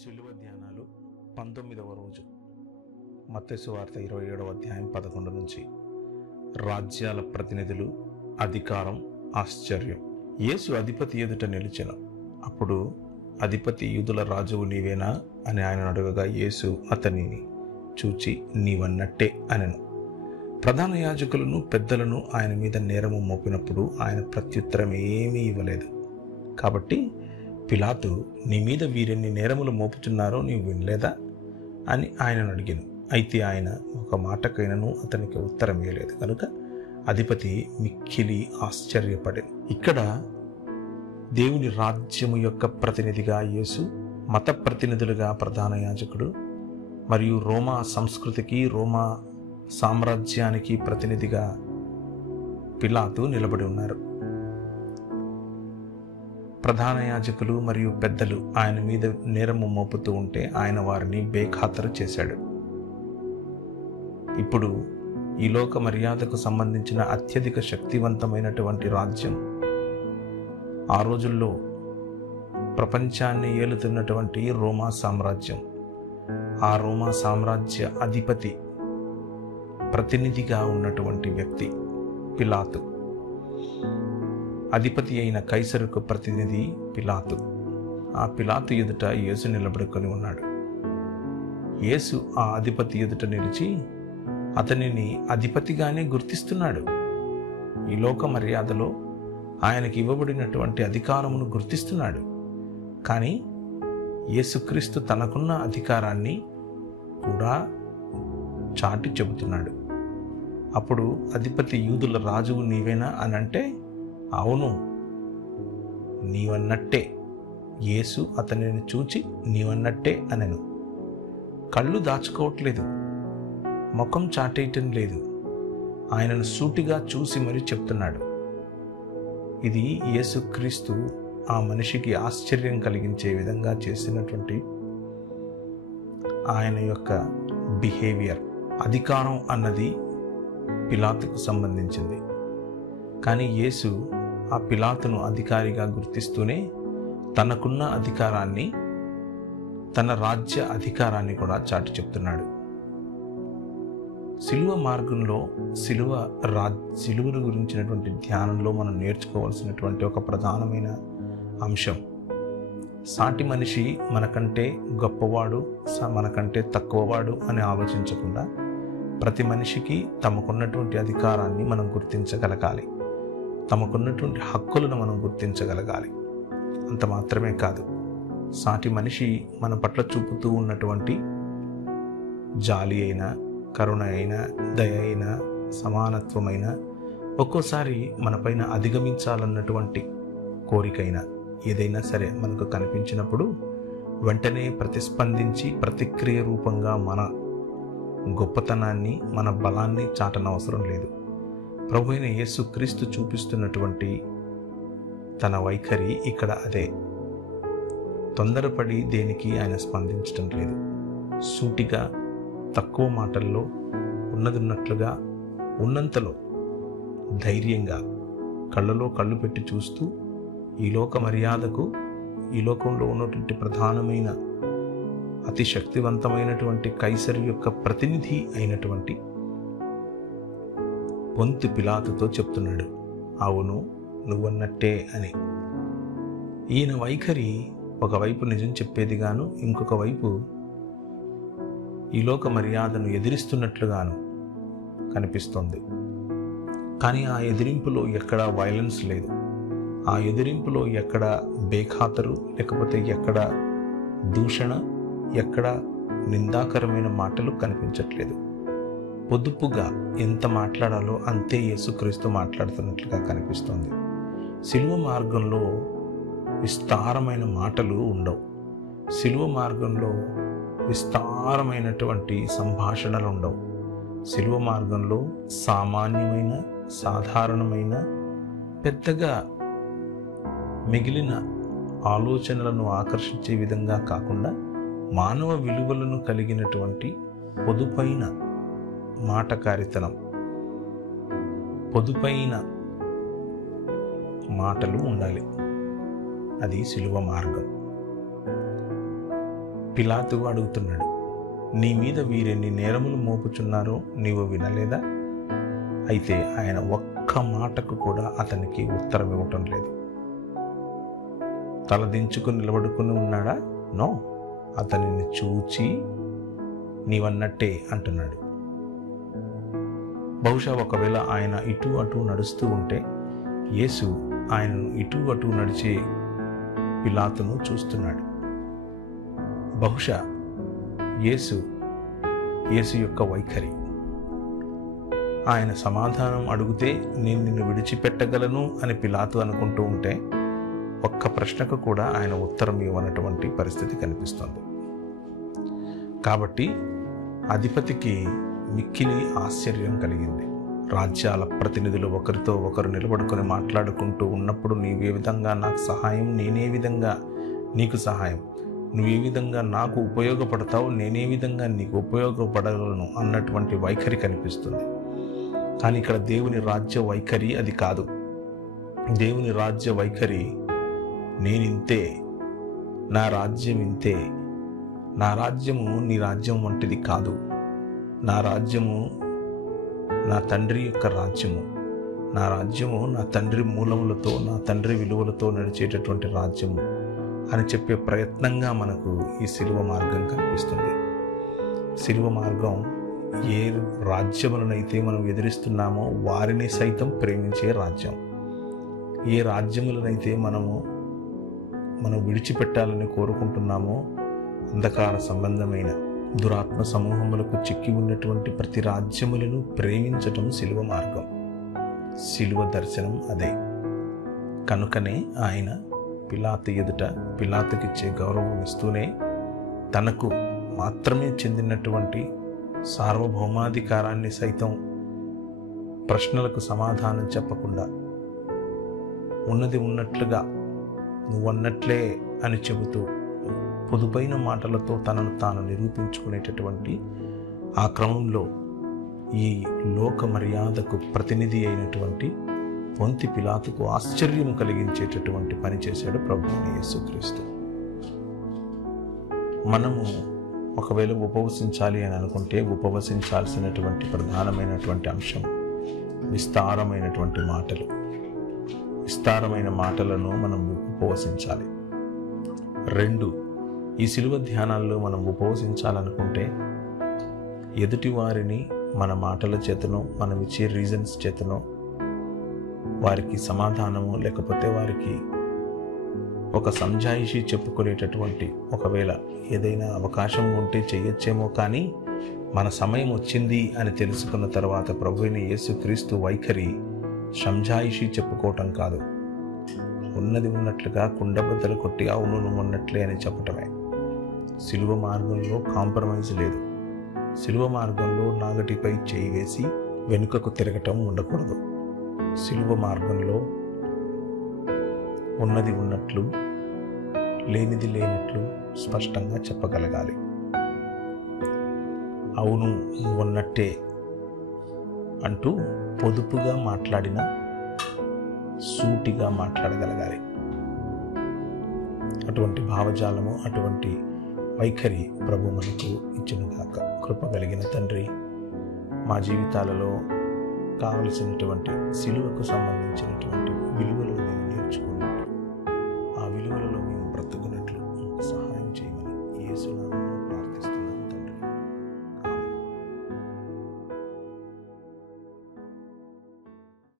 శిలువ ధ్యానాలు 19వ రోజు. మత్తయి సువార్త 27వ అధ్యాయం 11 నుంచి. రాజ్యాల ప్రతినిధులు, అధికారం, ఆశ్చర్యం. యేసు అధిపతి ఎదుట నిలిచెను. అప్పుడు అధిపతి, యూదుల రాజువు నీవేనా అని ఆయన అడగగా, యేసు అతనిని చూచి నీవన్నట్టే అనెను. ప్రధాన యాజకులను, పెద్దలను ఆయన మీద నేరము మోపినప్పుడు ఆయన ప్రత్యుత్తరం ఏమీ ఇవ్వలేదు. కాబట్టి పిలాతు, నీ మీద వీరెన్ని నేరములు మోపుచున్నారో నీవు వినలేదా అని ఆయనను అడిగాను. అయితే ఆయన ఒక మాటకైనను అతనికి ఉత్తరం ఇవ్వలేదు. కనుక అధిపతి మిక్కిలి ఆశ్చర్యపడెను. ఇక్కడ దేవుని రాజ్యము యొక్క ప్రతినిధిగా యేసు, మత ప్రతినిధులుగా ప్రధాన యాజకుడు మరియు రోమా సంస్కృతికి, రోమా సామ్రాజ్యానికి ప్రతినిధిగా పిలాతు నిలబడి ఉన్నారు. ప్రధాన యాజకులు మరియు పెద్దలు ఆయన మీద నేరము మోపుతూ ఉంటే ఆయన వారిని బేఖాతరు చేశాడు. ఇప్పుడు ఈ లోక మర్యాదకు సంబంధించిన అత్యధిక శక్తివంతమైనటువంటి రాజ్యం, ఆ రోజుల్లో ప్రపంచాన్ని ఏలుతున్నటువంటి రోమా సామ్రాజ్యం, ఆ రోమా సామ్రాజ్య అధిపతి ప్రతినిధిగా ఉన్నటువంటి వ్యక్తి పిలాతు. అధిపతి అయిన కైసరుకు ప్రతినిధి పిలాతు. ఆ పిలాతు ఎదుట యేసు నిలబడుకొని ఉన్నాడు. యేసు ఆ అధిపతి ఎదుట నిలిచి అతనిని అధిపతిగానే గుర్తిస్తున్నాడు. ఈ లోక మర్యాదలో ఆయనకి ఇవ్వబడినటువంటి అధికారమును గుర్తిస్తున్నాడు. కానీ యేసుక్రీస్తు తనకున్న అధికారాన్ని కూడా చాటి చెబుతున్నాడు. అప్పుడు అధిపతి, యూదుల రాజువు నీవేనా అని అంటే, అవును నీవన్నట్టే. యేసు అతనిని చూచి నీవన్నట్టే అనెను. కళ్ళు దాచుకోవట్లేదు, ముఖం చాటేయటం లేదు. ఆయనను సూటిగా చూసి మరీ చెప్తున్నాడు. ఇది యేసుక్రీస్తు ఆ మనిషికి ఆశ్చర్యం కలిగించే విధంగా చేసినటువంటి ఆయన యొక్క బిహేవియర్. అధికారం అన్నది పిలాతుకు సంబంధించింది. కానీ యేసు ఆ పిలాతును అధికారిగా గుర్తిస్తూనే తనకున్న అధికారాన్ని, తన రాజ్య అధికారాన్ని కూడా చాటి చెప్తున్నాడు. శిలువ మార్గంలో శిలువను గురించినటువంటి ధ్యానంలో మనం నేర్చుకోవాల్సినటువంటి ఒక ప్రధానమైన అంశం, సాటి మనిషి మనకంటే గొప్పవాడు, మనకంటే తక్కువవాడు అని ఆలోచించకుండా ప్రతి మనిషికి తమకున్నటువంటి అధికారాన్ని మనం గుర్తించగలగాలి, తమకున్నటువంటి హక్కులను మనం గుర్తించగలగాలి. అంత మాత్రమే కాదు, సాటి మనిషి మన పట్ల చూపుతూ ఉన్నటువంటి జాలి అయినా, కరుణ అయినా, దయ అయినా, సమానత్వమైన, ఒక్కోసారి మనపైన అధిగమించాలన్నటువంటి కోరికైనా ఏదైనా సరే మనకు కనిపించినప్పుడు వెంటనే ప్రతిస్పందించి ప్రతిక్రియ రూపంగా మన గొప్పతనాన్ని, మన బలాన్ని చాటనవసరం లేదు. ప్రభు అయిన యేసుక్రీస్తు చూపిస్తున్నటువంటి తన వైఖరి ఇక్కడ అదే. తొందరపడి దేనికి ఆయన స్పందించటం లేదు. సూటిగా, తక్కువ మాటల్లో, ఉన్నదిన్నట్లుగా, ఉన్నంతలో ధైర్యంగా, కళ్ళలో కళ్ళు పెట్టి చూస్తూ ఈ లోక మర్యాదకు, ఈ లోకంలో ఉన్నటువంటి ప్రధానమైన అతి శక్తివంతమైనటువంటి కైసరు యొక్క ప్రతినిధి అయినటువంటి పొంతు పిలాతుతో చెప్తున్నాడు, అవును నువ్వన్నట్టే అని. ఈయన వైఖరి ఒకవైపు నిజం చెప్పేదిగాను, ఇంకొక వైపు ఈ లోక మర్యాదను ఎదిరిస్తున్నట్లుగాను కనిపిస్తోంది. కానీ ఆ ఎదిరింపులో ఎక్కడ వైలెన్స్ లేదు, ఆ ఎదిరింపులో ఎక్కడ బేఖాతరు, లేకపోతే ఎక్కడ దూషణ, ఎక్కడ నిందాకరమైన మాటలు కనిపించట్లేదు. పొదుపుగా ఎంత మాట్లాడాలో అంతే యేసుక్రీస్తు మాట్లాడుతున్నట్లుగా కనిపిస్తోంది. శిలువ మార్గంలో విస్తారమైన మాటలు ఉండవు. శిలువ మార్గంలో విస్తారమైనటువంటి సంభాషణలు ఉండవు. శిలువ మార్గంలో సామాన్యమైన, సాధారణమైన, పెద్దగా మిగిలిన ఆలోచనలను ఆకర్షించే విధంగా కాకుండా మానవ విలువలను కలిగినటువంటి పొదుపైన మాటకారితనం, పొదుపైన మాటలు ఉండాలి. అది శిలువ మార్గం. పిలాతు అడుగుతున్నాడు, నీ మీద వీరెన్ని నేరములు మోపుచున్నారో నీవు వినలేదా? అయితే ఆయన ఒక్క మాటకు కూడా అతనికి ఉత్తరం ఇవ్వటం లేదు. తలదించుకుని నిలబడుకుని ఉన్నాడా? నో, అతనిని చూచి నీవన్నట్టే అంటున్నాడు. బహుశా ఒకవేళ ఆయన ఇటు అటు నడుస్తూ ఉంటే యేసు ఆయనను ఇటు అటు నడిచే పిలాతును చూస్తున్నాడు. బహుశా యేసు యొక్క వైఖరి, ఆయన సమాధానం అడిగితే నేను నిన్ను విడిచిపెట్టగలను అని పిలాతు అనుకుంటూ ఉంటే ఒక్క ప్రశ్నకు కూడా ఆయన ఉత్తరం ఇవ్వనటువంటి పరిస్థితి కనిపిస్తుంది. కాబట్టి అధిపతికి మిక్కిలి ఆశ్చర్యం కలిగింది. రాజ్యాల ప్రతినిధులు ఒకరితో ఒకరు నిలబడుకొని మాట్లాడుకుంటూ ఉన్నప్పుడు నీవే విధంగా నాకు సహాయం, నేనే విధంగా నీకు సహాయం, నువ్వే విధంగా నాకు ఉపయోగపడతావు, నేనే విధంగా నీకు ఉపయోగపడగలను అన్నటువంటి వైఖరి కనిపిస్తుంది. కానీ ఇక్కడ దేవుని రాజ్య వైఖరి అది కాదు. దేవుని రాజ్య వైఖరి నేనింతే, నా రాజ్యం ఇంతే, నా రాజ్యము నీ రాజ్యం వంటిది కాదు, నా రాజ్యము నా తండ్రి యొక్క రాజ్యము, నా రాజ్యము నా తండ్రి మూలములతో, నా తండ్రి విలువలతో నడిచేటటువంటి రాజ్యము అని చెప్పే ప్రయత్నంగా మనకు ఈ శిలువ మార్గం కనిపిస్తుంది. శిలువ మార్గం ఏ రాజ్యములనైతే మనం ఎదిరిస్తున్నామో వారిని సైతం ప్రేమించే రాజ్యం. ఏ రాజ్యములనైతే మనం విడిచిపెట్టాలని కోరుకుంటున్నామో అంధకార సంబంధమైన దురాత్మ సమూహములకు చిక్కి ఉన్నటువంటి ప్రతి రాజ్యములను ప్రేమించటం శిలువ మార్గం, శిలువ దర్శనం అదే. కనుకనే ఆయన పిలాతు ఎదుట పిలాతుకిచ్చే గౌరవం ఇస్తూనే తనకు మాత్రమే చెందినటువంటి సార్వభౌమాధికారాన్ని సైతం ప్రశ్నలకు సమాధానం చెప్పకుండా ఉన్నది ఉన్నట్లుగా నువ్వన్నట్లే అని చెబుతూ పొదుపైన మాటలతో తనను తాను నిరూపించుకునేటటువంటి ఆ క్రమంలో ఈ లోక మర్యాదకు ప్రతినిధి అయినటువంటి పొంతి పిలాతుకు ఆశ్చర్యం కలిగించేటటువంటి పని చేశాడు ప్రభువైన యేసుక్రీస్తు. మనము ఒకవేళ ఉపవసించాలి అని అనుకుంటే ఉపవసించాల్సినటువంటి ప్రధానమైనటువంటి అంశం విస్తారమైనటువంటి మాటలు. విస్తారమైన మాటలను మనం ఉపవసించాలి. 2, ఈ శిలువ ధ్యానాల్లో మనం ఉపవసించాలనుకుంటే ఎదుటి వారిని మన మాటల చేతనో మనం ఇచ్చే రీజన్స్ చేతనో వారికి సమాధానము లేకపోతే వారికి ఒక సంజాయిషి చెప్పుకునేటటువంటి ఒకవేళ ఏదైనా అవకాశం ఉంటే చెయ్యొచ్చేమో, కానీ మన సమయం వచ్చింది అని తెలుసుకున్న తర్వాత ప్రభువైన యేసుక్రీస్తు వైఖరి సంజాయిషి చెప్పుకోవటం కాదు, ఉన్నది ఉన్నట్లుగా కుండబద్దలు కొట్టి అవును నువ్వు ఉన్నట్లే అని చెప్పటమే. శిలువ మార్గంలో కాంప్రమైజ్ లేదు. శిలువ మార్గంలో నాగటిపై చేయి వేసి వెనుకకు తిరగటం ఉండకూడదు. శిలువ మార్గంలో ఉన్నది ఉన్నట్లు, లేనిది లేనట్లు స్పష్టంగా చెప్పగలగాలి. అవును నువ్వున్నట్టే అంటూ పొదుపుగా మాట్లాడిన సూటిగా మాట్లాడగలగాలి. అటువంటి భావజాలము, అటువంటి వైఖరి ప్రభు మనకు ఇచ్చునుగాక. కృప కలిగిన తండ్రి, మా జీవితాలలో కావలసినటువంటి శిలువకు సంబంధించినటువంటి విలువలు మేము నేర్చుకున్నట్లు, ఆ విలువలలో మేము బ్రతుకున్నట్లు సహాయం చేయమని యేసు నామములో